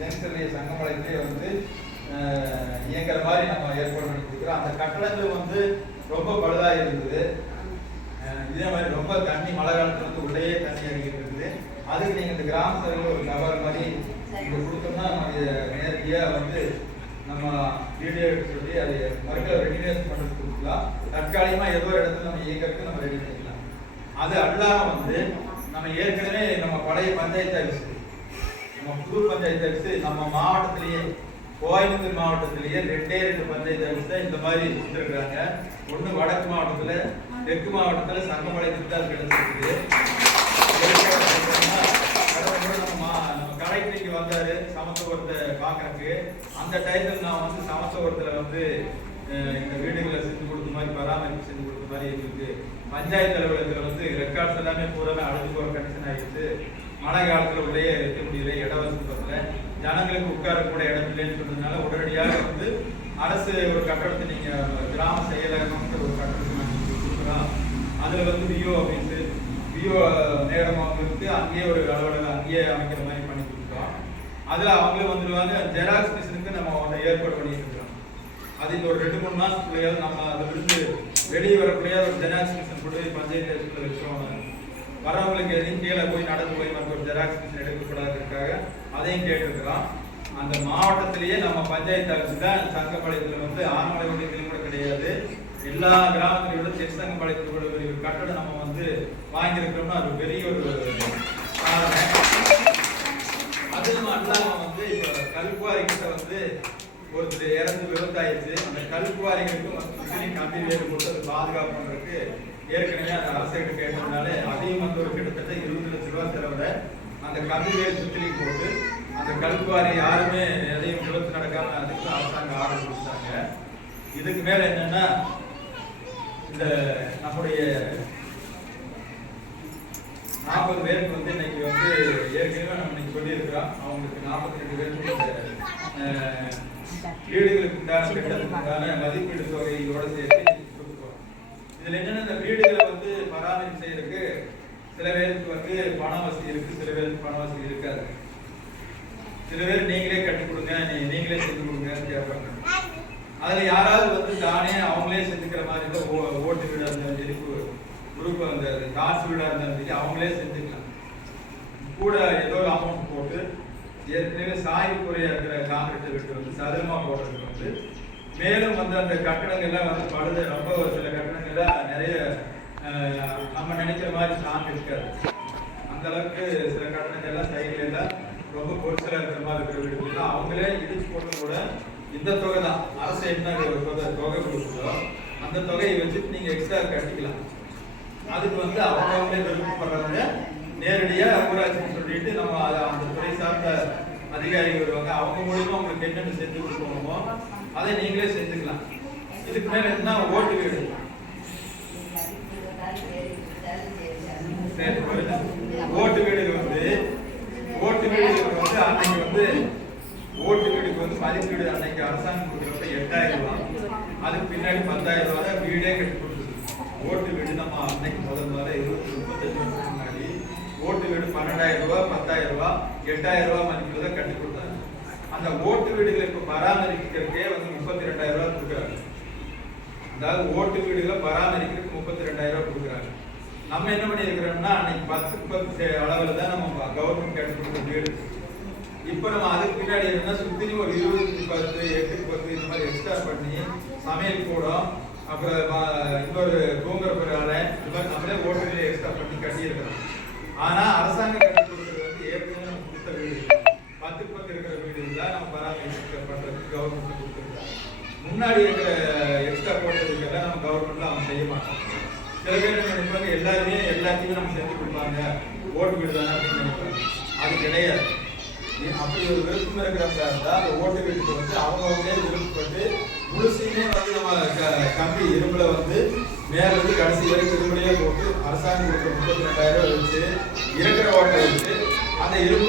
ஜென்சலி சங்கமலையிலே வந்து இயங்குற மாதிரி நம்ம ஏற்பாடு பண்ணி கொடுக்குறோம். அந்த கட்டடங்கள் வந்து ரொம்ப பழுதாக இருந்தது. இதே மாதிரி ரொம்ப தண்ணி மழை காலத்தில் வந்து உள்ளே தண்ணி அடிக்கிட்டு இருக்குது. அதுக்கு நீங்கள் இந்த கிராமத்தில் ஒரு கவர் மாதிரி இங்கே கொடுத்தோம்னா நம்ம நேரடியாக வந்து நம்ம வீடியோ எடுத்து சொல்லி அதை மறுக்க ரெடினேஷன் பண்ணுறது கொடுக்கலாம். தற்காலிகமாக ஏதோ ஒரு இடத்துல நம்ம இயக்கிறதுக்கு நம்ம ரெடி பண்ணிக்கலாம். அது அல்லாமல் வந்து நம்ம ஏற்கனவே நம்ம பழைய பஞ்சாயத்து ஆஃபீஸ், நம்ம புது பஞ்சாயத்து ஆஃபீஸ் நம்ம மாவட்டத்திலேயே கோயம்புத்தூர் மாவட்டத்திலேயே 2 பஞ்சாயத்து ஆஃபீஸ் தான் இந்த மாதிரி கொடுத்துருக்குறாங்க. ஒன்று வடக்கு மாவட்டத்தில், தெற்கு மாவட்டத்தில் சங்கமலைக்கு தான் கிடைச்சிருக்குது. நம்ம கலெக்டருக்கு வந்தார் சமத்துவத்தை பார்க்கறதுக்கு. அந்த டைத்தில் நான் வந்து சமத்துவத்தில் வந்து இந்த வீடுகளை செஞ்சு கொடுத்த மாதிரி பராமரிப்பு செஞ்சு கொடுத்த மாதிரி எங்களுக்கு பஞ்சாயத்து அலுவலகத்தில் வந்து ரெக்கார்ட்ஸ் எல்லாமே பூராமே அழைச்சி போகிற கண்டிஷன் ஆகிடுச்சு. மழை காலத்தில் உள்ளே வைக்க முடியல, இடவசதியில் ஜனங்களுக்கு உட்கார கூட இடம் இல்லைன்னு சொன்னதுனால உடனடியாக வந்து அரசு ஒரு கட்டடத்தை நீங்கள் கிராம செயலகம்ன்ற ஒரு கட்டடத்தை நாங்கள் கொடுக்குறோம். அதில் வந்து விஓ ஆஃபீஸு, விஓ நேரம் அவங்களுக்கு அங்கேயே ஒரு அலுவலகம் அங்கேயே அமைக்கிற மாதிரி பண்ணி கொடுக்குறோம். அதில் அவங்களே வந்துடுவாங்க. ஜெராக்ஸ் மிஷினுக்கு நம்ம ஒன்று ஏற்பாடு பண்ணிட்டு இருக்கிறோம். அது இந்த ஒரு 2-3 மாதத்துக்குள்ளையாவது நம்ம அதை விழுந்து வெளியே வரக்கூடிய ஒரு ஜெராக்ஸ் மிஷின் கூட பஞ்சாயத்து ஆஃபீஸில் வச்சோம். வரவங்களுக்கு எதையும் கீழே போய் நடந்து போய் மற்ற ஒரு ஜெராக்ஸ் மிஷின் எடுக்கக்கூடாதுக்காக அதையும் கேட்டுருக்கிறோம். அந்த மாவட்டத்திலேயே நம்ம பஞ்சாயத்து ஆஃபீஸ் தான் சங்கப்பாளையத்தில் வந்து ஆனமலை ஒன்றியத்திலும் கூட கிடையாது. எல்லா கிராமத்திலையும் விட தெற்சங்கப்பாளையத்தில் கூட ஒரு கட்டடம் நம்ம வந்து வாங்கியிருக்கிறோம்னா அது பெரிய ஒரு சாதனை. அது அல்லாமல் வந்து இப்போ கல்குவாரிகிட்ட வந்து ஒருத்தர் இறந்து விபத்தாயிடுச்சு. அந்த கல்குவாரிகளுக்கும் வந்து கம்பி வேறு போட்டு அதை பாதுகாப்பு பண்ணுறதுக்கு ஏற்கனவே அந்த அரசுகிட்ட கேட்டதுனால அதையும் வந்து ஒரு கிட்டத்தட்ட 20 லட்ச ரூபா செலவில் அந்த கம்பி வேறு சுற்றி போட்டு அந்த கல்குவாரி யாருமே எதையும் விபத்து நடக்காம அதுக்கு அரசாங்கம் ஆர்டர் கொடுத்தாங்க. இதுக்கு மேல என்னன்னா இந்த நம்முடைய 40 பேருக்கு வந்து இன்னைக்கு வந்து ஏற்கனவே நம்ம இன்னைக்கு சொல்லியிருக்கிறோம். அவங்களுக்கு 42 பேருக்கு வீடுகளுக்கு உண்டான கட்டணத்துக்கு உண்டான மதிப்பீடு தொகையோட சேர்த்து கொடுக்குறோம். இதுல என்னன்னா இந்த வீடுகளை வந்து பராமரிப்பு செய்யறதுக்கு சில பேருக்கு வந்து பண வசதி இருக்கு, சில பேருக்கு பண வசதி இருக்காது. சில பேர் நீங்களே கட்டி கொடுங்க, நீங்களே செஞ்சு கொடுங்கன்னு கேட்பாங்க. அதுல யாராவது வந்து தானே அவங்களே செஞ்சுக்கிற மாதிரி இருந்தால் ஓட்டு வீடா இருந்தாலும் சரி, குரூப் அந்த காசு வீடா இருந்தாலும் சரி அவங்களே செஞ்சுக்கலாம். கூட ஏதோ ஒரு அமௌண்ட் போட்டு ஏற்கனவே சாய்வு குறையா இருக்கிற காங்கிரீட்டை விட்டு வந்து சதுரமா போடுறதுக்கு வந்து மேலும் வந்து அந்த கட்டடங்கள்லாம் வந்து பழுது ரொம்ப சில கட்டடங்கள்லாம் நிறைய நம்ம நினைக்கிற மாதிரி ஸ்ட்ராங் இருக்காது. அந்த அளவுக்கு சில கட்டடங்கள்லாம் சைடுல எல்லாம் ரொம்ப பொருட்களா இருக்கிற மாதிரி இருக்கிற வீடுகள்லாம் அவங்களே இடிச்சு போட்டு கூட இந்த தொகை தான் அரசு என்ன தொகை கொடுக்குதோ அந்த தொகையை வச்சுட்டு நீங்க எக்ஸ்ட்ரா கட்டிக்கலாம். அதுக்கு வந்து அவங்களே விருப்பப்படுறவங்க நேரடியா ஊராட்சின்னு சொல்லிட்டு நம்ம அந்த துறை சார்ந்த அதிகாரிகள் வருவாங்க. அவங்க மூலியமா உங்களுக்கு என்னென்ன செஞ்சு கொடுக்கணுமோ அதை நீங்களே செஞ்சுக்கலாம். இதுக்கு மேல என்ன ஓட்டு வீடு ஓட்டு வீடுகள் வந்து அன்னைக்கு வந்து ஓட்டு வீடுக்கு வந்து மதிப்பீடு அன்னைக்கு அரசாங்கம் கொடுக்குறப்ப 8000 ரூபாய், அதுக்கு பின்னாடி 10,000 ரூபாய் தான் வீடே கட்டி கொடுத்துருக்கு. ஓட்டு வீடு நம்ம அன்னைக்கு முதல் 35 வருஷத்துக்கு முன்னாடி ஓட்டு வீடு 12,000 ரூபாய், 10,000 ரூபாய், 8,000 ரூபாய் மதிப்பில் தான் கட்டி கொடுத்தாங்க. அந்த ஓட்டு வீடுகளை இப்போ பராமரிக்கிறதுக்கே வந்து 32,000 ரூபாய் கொடுக்குறாங்க. அதாவது ஓட்டு வீடுகளை பராமரிக்கிறதுக்கு 32,000 ரூபாய் கொடுக்குறாங்க. நம்ம என்ன பண்ணியிருக்கிறோம்னா அன்னைக்கு 10 அளவில் தான் நம்ம கவர்மெண்ட் கட்டி கொடுத்த வீடு. இப்போ நம்ம அதுக்கு பின்னாடி இருந்தா சுற்றி ஒரு 20, 10, 8, 10 இந்த மாதிரி எக்ஸ்ட்ரா பண்ணி சமையல் கூடம், அப்புறம் இன்னொரு தூங்குற பிறகு இந்த மாதிரி நம்மளே ஓட்டு வீடு எக்ஸ்ட்ரா பண்ணி கட்டியிருக்கிறோம். ஆனா அரசாங்கம் கட்டி கொடுக்குறது வந்து ஏற்கனவே நம்ம கொடுத்த வீடு 10 இருக்கிற வீடு தான் நம்ம பராமரிப்பு பண்றதுக்கு கவர்மெண்ட் கொடுத்துருக்காங்க. முன்னாடி இருக்கிற எக்ஸ்ட்ரா போட்டதுக்கெல்லாம் நம்ம கவர்மெண்ட்ல அவங்க செய்ய மாட்டாங்க. சில பேர் என்ன நினைப்பாங்க எல்லாத்தையுமே நம்ம செஞ்சு கொடுப்பாங்க, ஓட்டு வீடு தானே அப்படின்னு நினைப்பாங்க. அது கிடையாது. அப்படி ஒரு விருப்பம் இருக்கிறவங்க இருந்தா அந்த ஓட்டு வீட்டுக்கு வந்து அவங்களே விருப்பப்பட்டு முழுசையுமே வந்து நம்ம கம்பி இரும்புல வந்து மேல இருந்து கடைசி வரைக்கும் இரும்புலையே போட்டு அரசாங்கம் கொடுக்குற 32,000 ரூபாய் வச்சு இருக்கிற ஓட்டை வச்சு அந்த இரும்பு